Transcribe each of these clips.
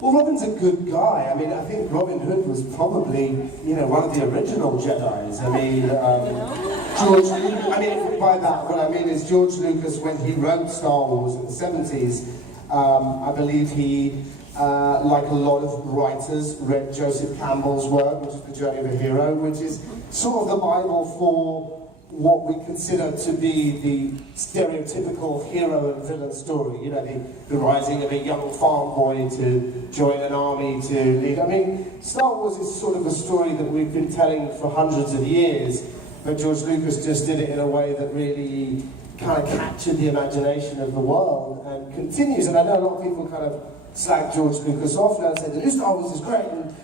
Well, Robin's a good guy. I mean, I think Robin Hood was probably, one of the original Jedis. I mean, by that, what I mean is George Lucas, when he wrote Star Wars in the 70s, I believe he, like a lot of writers, read Joseph Campbell's work, which is The Journey of a Hero, which is sort of the Bible for what we consider to be the stereotypical hero and villain story. The rising of a young farm boy to join an army to lead. I mean, Star Wars is sort of a story that we've been telling for hundreds of years, but George Lucas just did it in a way that really kind of captured the imagination of the world and continues. And I know a lot of people kind of slag George Lucas off now and say the new Star Wars is great and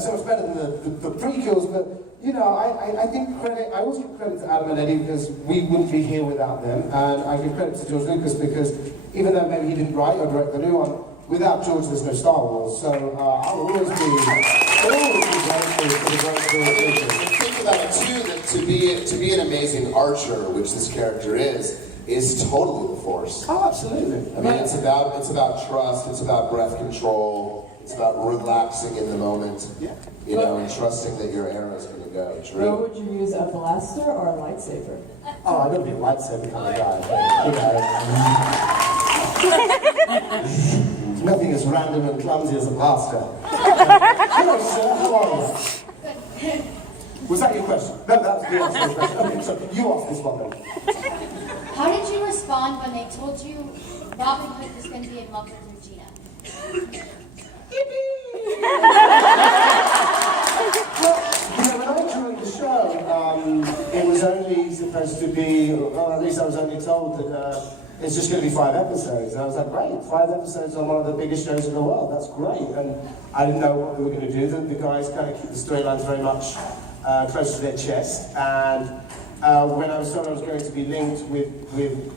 so much better than the prequels, but I think I always give credit to Adam and Eddie because we wouldn't be here without them, and I give credit to George Lucas because even though maybe he didn't write or direct the new one, without George there's no Star Wars, so I'll always be grateful for the great George Lucas. Think about it too, that to be an amazing archer, which this character is totally the Force. Oh, absolutely. I mean, it's about trust, it's about breath control, it's about relaxing in the moment, and trusting that your arrow is going to go. Where would you use, a blaster or a lightsaber? Oh, I don't be a lightsaber kind of guy. Nothing as random and clumsy as a blaster. Hello, sir. How are you? Was that your question? No, that was the answer to the question. Okay, so you asked this one then. How did you respond when they told you Robin Hood was going to be in love with Regina? Well, when I joined the show, it was only supposed to be, or at least I was only told that it's just going to be 5 episodes. And I was like, great, 5 episodes on one of the biggest shows in the world, that's great. And I didn't know what we were going to do. The guys kind of keep the storylines very much close to their chest. And when I was told I was going to be linked with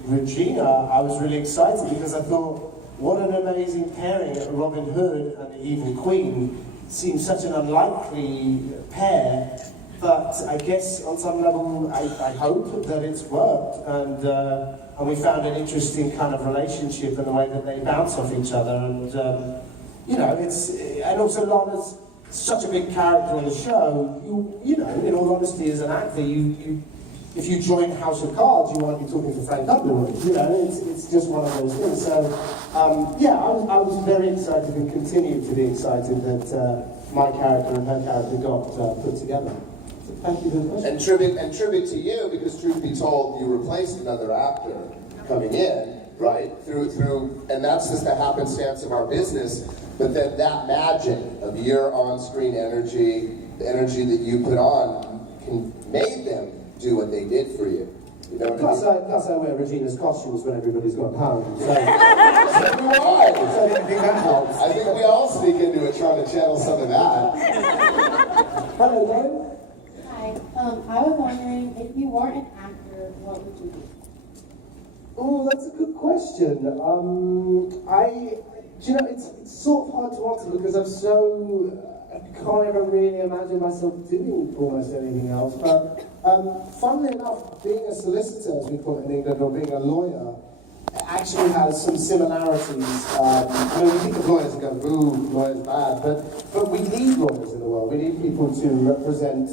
Regina, I was really excited because I thought, what an amazing pairing, Robin Hood and the Evil Queen. Seems such an unlikely pair, but I guess on some level I hope that it's worked, and we found an interesting kind of relationship in the way that they bounce off each other, and and also Lana's such a big character on the show. In all honesty, as an actor, if you join House of Cards, you want to be talking to Frank Underwood. It's just one of those things. So, I was very excited and continue to be excited that my character and her character got put together. So thank you for the question. And tribute to you, because truth be told, you replaced another actor coming in, right? Through, and that's just the happenstance of our business. But then that magic of your on-screen energy, the energy that you put on, made them do what they did for you. Plus I wear Regina's costumes when everybody's got home. So, so do I. So I think that helps. I think we all speak into it trying to channel some of that. Hello, Glenn. Hi. I was wondering, if you weren't an actor, what would you do? Oh, that's a good question. It's sort of hard to answer because I can't ever really imagine myself doing almost anything else. But funnily enough, being a solicitor, as we call it in England, or being a lawyer, actually has some similarities. We think of lawyers and go, ooh, lawyers bad, but we need lawyers in the world. We need people to represent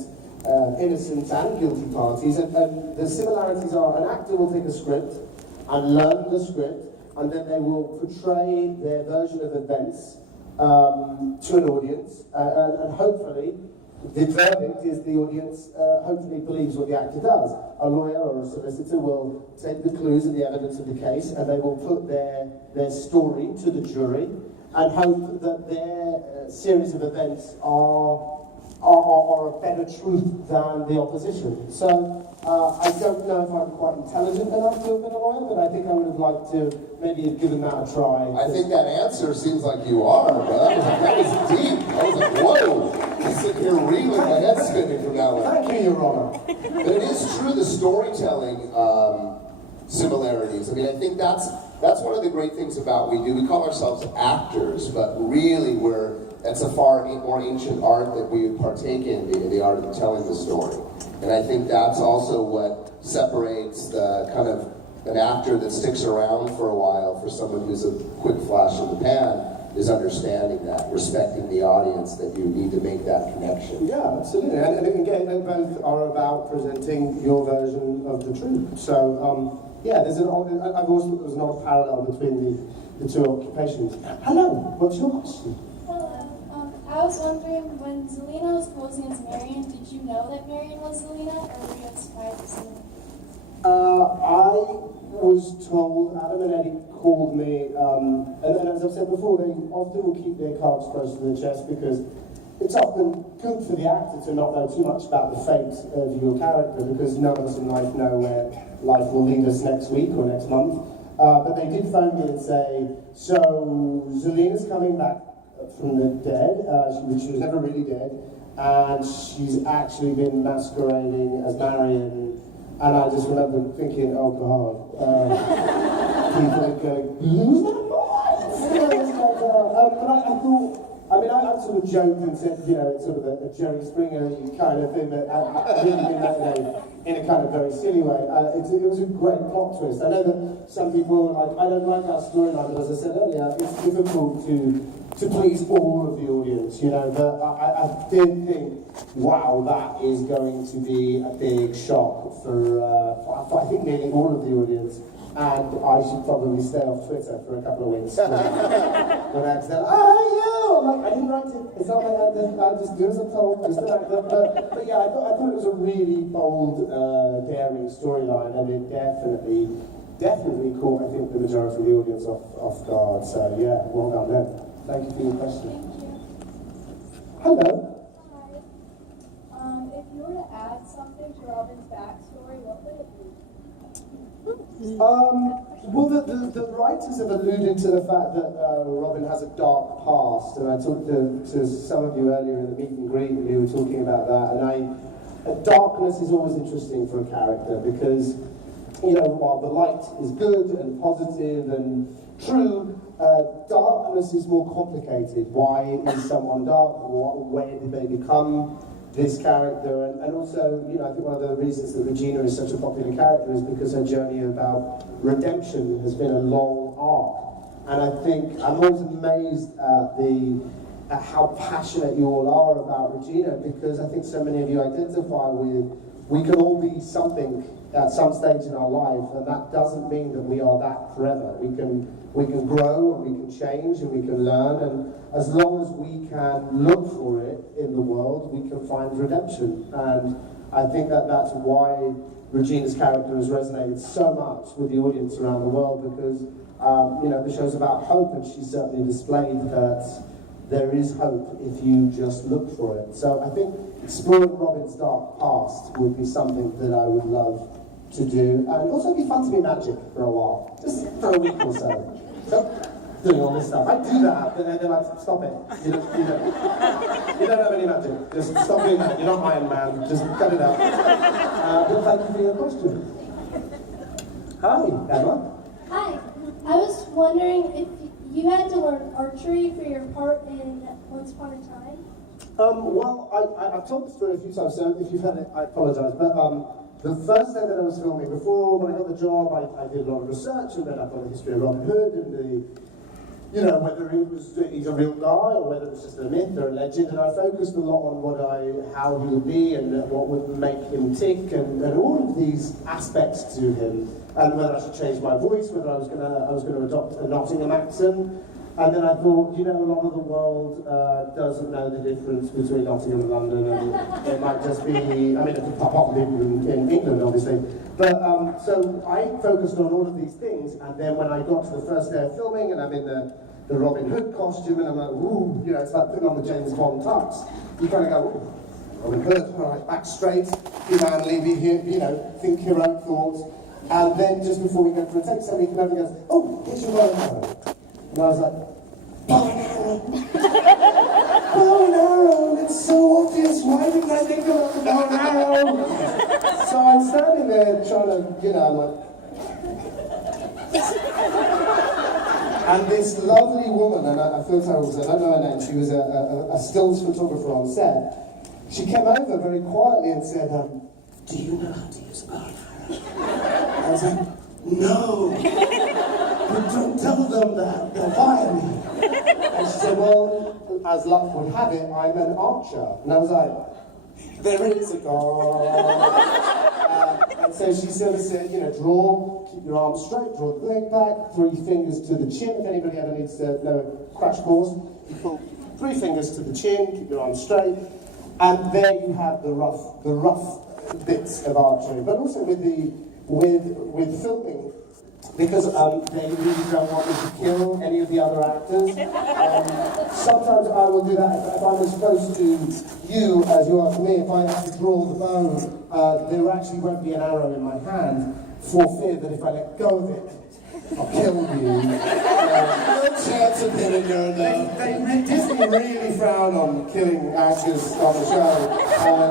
innocent and guilty parties, and the similarities are an actor will take a script and learn the script, and then they will portray their version of events to an audience, and hopefully the verdict is the audience hopefully believes what the actor does. A lawyer or a solicitor will take the clues and the evidence of the case, and they will put their story to the jury and hope that their series of events are a better truth than the opposition. So I don't know if I'm quite intelligent enough to have been a lawyer, but I think I would have liked to maybe have given that a try. I think that answer seems like you are, but that was deep. I was like, whoa! I'm sitting here reeling, my head's spinning from that one. Thank you, Your Honor. But it is true, the storytelling similarities. I mean, I think that's one of the great things about we do. We call ourselves actors, but really that's a far more ancient art that we partake in, the art of telling the story. And I think that's also what separates the kind of an actor that sticks around for a while for someone who's a quick flash in the pan is understanding that, respecting the audience, that you need to make that connection. Yeah, absolutely. And again, they both are about presenting your version of the truth. So, yeah, I've always thought there was an odd parallel between the two occupations. Hello, what's your question? Hello. I was wondering, when Zelina was posing as Marion, did you know that Marion was Zelina, or were you inspired to see it? I was told, Adam and Eddie called me, and then as I've said before, they often will keep their cards close to their chest because it's often good for the actor to not know too much about the fate of your character, because none of us in life know where life will lead us next week or next month. But they did phone me and say, so Zelina's coming back from the dead, she was never really dead, and she's actually been masquerading as Marion. And I just remember thinking, oh God, people are going to lose their minds. But I thought, I sort of joked and said, it's sort of a Jerry Springer kind of thing, that I really mean that in a kind of very silly way. It was a great plot twist. I know that some people are like, I don't like our storyline, but as I said earlier, it's difficult to please all of the audience, but I did think, wow, that is going to be a big shock for I think nearly all of the audience, and I should probably stay off Twitter for a couple of weeks. When I said, I'm like, I didn't write it, it's not like I just do as I'm told, just an actor. But yeah, I thought it was a really bold, daring storyline, and it definitely caught, I think, the majority of the audience off guard. So yeah, well done then. Thank you for your question. Thank you. Hello. Hi. If you were to add something to Robin's backstory, what would it be? Well, the writers have alluded to the fact that Robin has a dark past, and I talked to some of you earlier in the meet and greet, and we were talking about that, and darkness is always interesting for a character, because, while the light is good and positive and true, darkness is more complicated. Why is someone dark? Where did they become this character? And also, I think one of the reasons that Regina is such a popular character is because her journey about redemption has been a long arc. And I think I'm always amazed at how passionate you all are about Regina, because I think so many of you identify with, we can all be something at some stage in our life, and that doesn't mean that we are that forever. We can grow, and we can change, and we can learn, and as long as we can look for it in the world, we can find redemption. And I think that's why Regina's character has resonated so much with the audience around the world, because the show's about hope, and she certainly displayed that there is hope if you just look for it. So I think exploring Robin's dark past would be something that I would love to do, and also it'd be fun to be magic for a while, just for a week or so. Doing all this stuff. I do that, but then they're like, stop it. You don't have any magic. Just stop doing that. You're not Iron Man. Just cut it out. But thank you for your question. Hi, Emma. Hi. I was wondering if you had to learn archery for your part in Once Upon a Time. Well, I've told the story a few times, so if you've heard it, I apologise. But the first day that I was filming, before when I got the job, I did a lot of research and read up on the history of Robin Hood and whether he's a real guy or whether it's just a myth or a legend. And I focused a lot on how he would be and what would make him tick and all of these aspects to him. And whether I should change my voice, whether I was going to adopt a Nottingham accent. And then I thought, a lot of the world doesn't know the difference between Nottingham and London, and it might just be, it could pop up in England, obviously. But, so I focused on all of these things, and then when I got to the first day of filming, and I'm in the Robin Hood costume, and I'm like, ooh, it's like putting on the James Bond tux. You kind of go, ooh, Robin Hood, all right, back straight, be manly, think your own thoughts. And then just before we go for a take, somebody came over and goes, oh, here's your bow and arrow. And I was like, bow and arrow. Bow and arrow, it's so obvious, why didn't I think about the bow and arrow? So I'm standing there trying to, I'm like... And this lovely woman, and I feel terrible because I don't know her name, she was a stills photographer on set. She came over very quietly and said, do you know how to use a bow and arrow? I was like, no. don't tell them that, they'll fire me. And she said, well, as luck would have it, I'm an archer. And I was like, there is a God. And so she sort of said, you know, draw, keep your arms straight, draw the leg back, 3 fingers to the chin. If anybody ever needs to know a crash course, you pull 3 fingers to the chin, keep your arms straight, and there you have the rough bits of archery. But also with filming, because they really don't want me to kill any of the other actors. Sometimes I will do that if I'm as close to you as you are to me. If I have to draw the bow, there actually won't be an arrow in my hand for fear that if I let go of it, I'll kill you. No chance of hitting her, though. Disney really frown on killing actors on the show.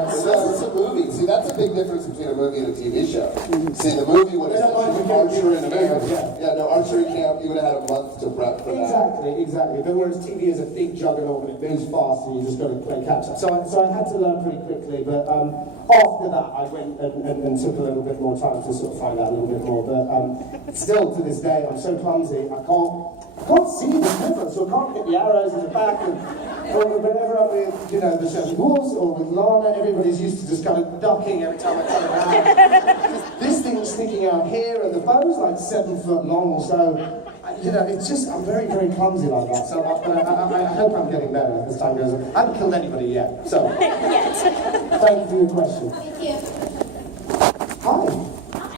So it's a movie. See, that's a big difference between a movie and a TV show. See, the movie would have archery in camp. Yeah, no, archery camp, you would have had a month to prep for that. Exactly. But whereas TV is a big juggernaut and it moves fast and you just got to play catch up. So I had to learn pretty quickly, but after that I went and took a little bit more time to sort of find out a little bit more. But still to this day, I'm so clumsy, I can't see the difference, so I can't hit the arrows in the back. Or whenever I'm with, you know, the Chevy Wolves or with Lana, everybody's used to just kind of ducking every time I turn around. This thing was sticking out here, and the bow's like 7 foot long, so, you know, it's just, I'm very, very clumsy like that. So I hope I'm getting better as time goes on. I haven't killed anybody yet, so. Thank you for your question. Thank you.